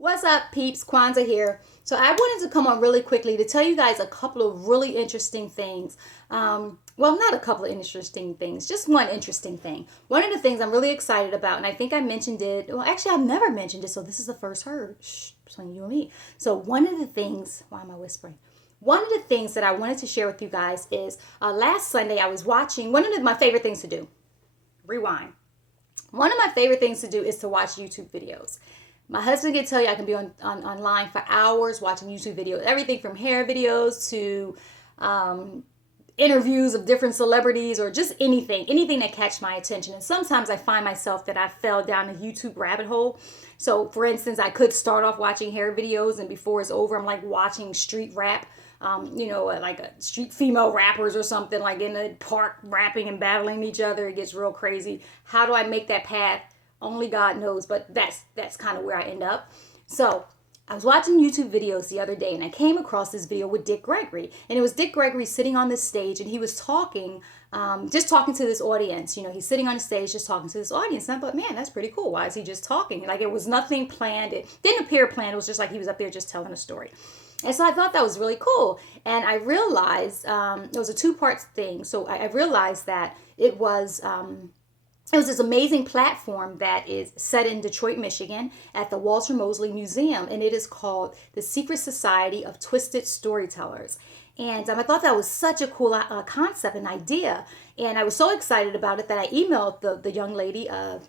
What's up, peeps? Kwanza here. So I wanted to come on really quickly to tell you guys a couple of really interesting things. Well, not a couple of interesting things, just one interesting thing. One of the things I'm really excited about, and I think I mentioned it. Well, actually, I've never mentioned it, so this is the first heard. Shh, between you and me. So one of the things, why am I whispering? One of the things that I wanted to share with you guys is last Sunday I was watching one of my favorite things to do. Rewind. One of my favorite things to do is to watch YouTube videos. My husband can tell you I can be online for hours watching YouTube videos, everything from hair videos to interviews of different celebrities or just anything that catch my attention. And sometimes I find myself that I fell down a YouTube rabbit hole. So for instance, I could start off watching hair videos and before it's over, I'm like watching street rap. Like a street female rappers or something like in the park rapping and battling each other. It gets real crazy. How do I make that path? Only God knows, but that's kind of where I end up. So I was watching YouTube videos the other day and I came across this video with Dick Gregory. And it was Dick Gregory sitting on this stage and he was talking, just talking to this audience. You know, he's sitting on the stage just talking to this audience. And I thought, man, that's pretty cool. Why is he just talking? Like it was nothing planned. It didn't appear planned. It was just like he was up there just telling a story. And so I thought that was really cool. And I realized it was a two-part thing. So I realized that it was this amazing platform that is set in Detroit, Michigan at the Walter Mosley Museum, and it is called the Secret Society of Twisted Storytellers. And I thought that was such a cool concept and idea. And I was so excited about it that I emailed the young lady, Satori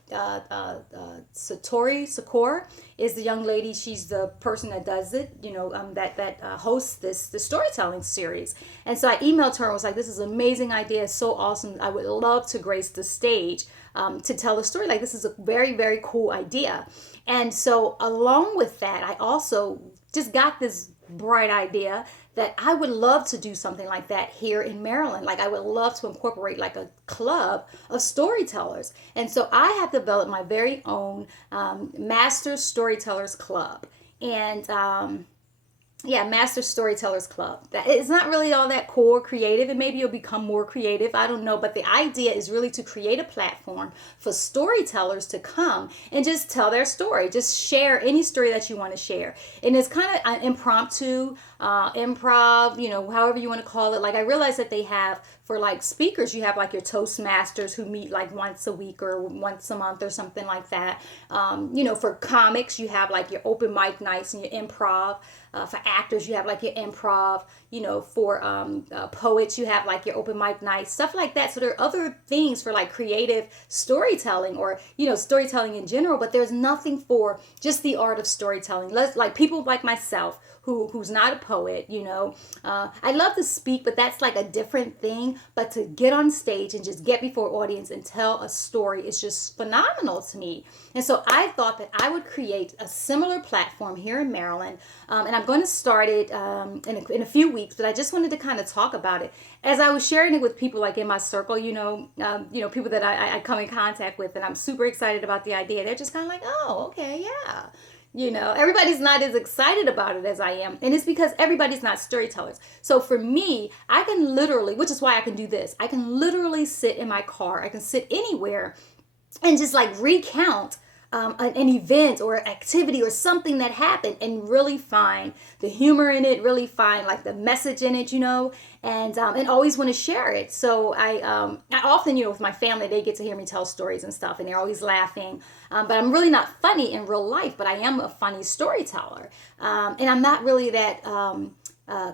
Sakor is the young lady. She's the person that does it, that hosts the storytelling series. And so I emailed her and was like, this is an amazing idea. It's so awesome. I would love to grace the stage to tell a story. Like, this is a very, very cool idea. And so along with that, I also just got this bright idea that I would love to do something like that here in Maryland. Like I would love to incorporate like a club of storytellers. And so I have developed my very own Master Storytellers Club. And Master Storytellers Club. That it's not really all that cool or creative, and maybe you'll become more creative. I don't know, but the idea is really to create a platform for storytellers to come and just tell their story, just share any story that you want to share. And it's kind of an impromptu, improv, however you want to call it. Like I realize that they have for like speakers, you have like your Toastmasters who meet like once a week or once a month or something like that. For comics, you have like your open mic nights and your improv. For actors, you have like your improv. For poets, you have like your open mic nights, stuff like that. So there are other things for like creative storytelling or storytelling in general. But there's nothing for just the art of storytelling. Like people like myself who's not a poet. I love to speak, but that's like a different thing. But to get on stage and just get before audience and tell a story is just phenomenal to me. And so I thought that I would create a similar platform here in Maryland, and I'm going to start it in a few weeks. But I just wanted to kind of talk about it as I was sharing it with people like in my circle. People that I come in contact with, and I'm super excited about the idea. They're just kind of like, oh, okay, yeah. Everybody's not as excited about it as I am. And it's because everybody's not storytellers. So for me, I can literally, which is why I can do this, I can literally sit in my car, I can sit anywhere and just like recount an event or activity or something that happened and really find the humor in it, really find like the message in it, and always want to share it. So I often, with my family, they get to hear me tell stories and stuff, and they're always laughing. But I'm really not funny in real life, but I am a funny storyteller, and I'm not really that.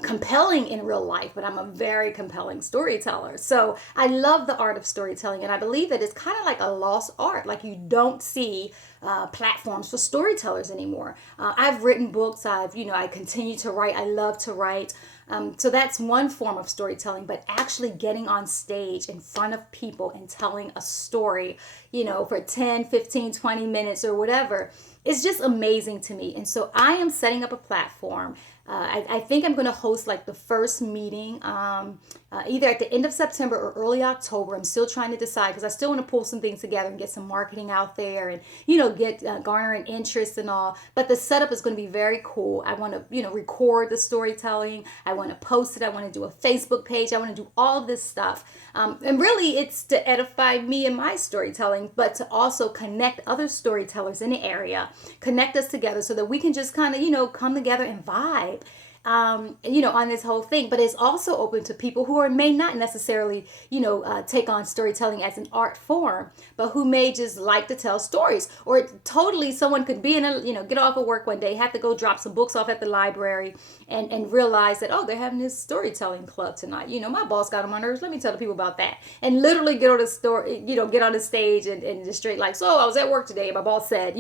Compelling in real life, but I'm a very compelling storyteller. So I love the art of storytelling, and I believe that it's kind of like a lost art. Like you don't see platforms for storytellers anymore. I've written books. I continue to write. I love to write. So that's one form of storytelling, but actually getting on stage in front of people and telling a story, for 10, 15, 20 minutes or whatever, it's just amazing to me. And so I am setting up a platform. I think I'm going to host like the first meeting either at the end of September or early October. I'm still trying to decide because I still want to pull some things together and get some marketing out there and, get garnering interest and all. But the setup is going to be very cool. I want to, record the storytelling. I want to post it. I want to do a Facebook page. I want to do all of this stuff. And really it's to edify me and my storytelling, but to also connect other storytellers in the area connect us together so that we can just kind of, come together and vibe. On this whole thing, but it's also open to people who may not necessarily, take on storytelling as an art form, but who may just like to tell stories. Or totally, someone could be get off of work one day, have to go drop some books off at the library, and realize that, oh, they're having this storytelling club tonight. My boss got on my nerves. Let me tell the people about that, and literally get on the story, get on the stage and just straight like, so I was at work today. My boss said,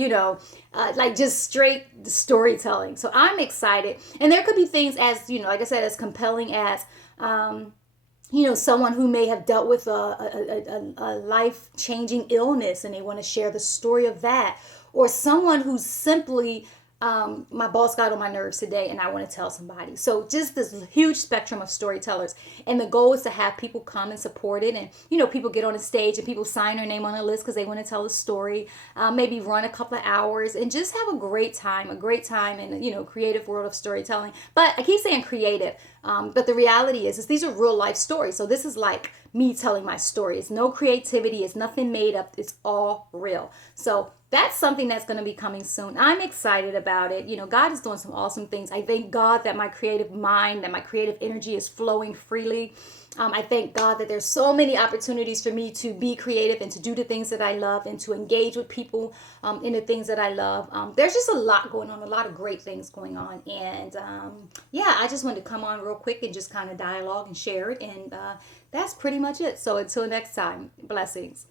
like just straight storytelling. So I'm excited, and there could be things as like I said, as compelling as someone who may have dealt with a life-changing illness and they want to share the story of that, or someone who's simply my boss got on my nerves today and I want to tell somebody. So just this huge spectrum of storytellers, and the goal is to have people come and support it, and people get on a stage and people sign their name on a list because they want to tell a story, maybe run a couple of hours and just have a great time in the creative world of storytelling. But I keep saying creative, but the reality is these are real life stories. So this is like me telling my story. It's no creativity. It's nothing made up. It's all real. So that's something that's going to be coming soon. I'm excited about it. God is doing some awesome things. I thank God that my creative mind, that my creative energy is flowing freely. I thank God that there's so many opportunities for me to be creative and to do the things that I love and to engage with people in the things that I love. There's just a lot going on, a lot of great things going on. And I just wanted to come on real quick and just kind of dialogue and share it. And that's pretty much it. So until next time, blessings.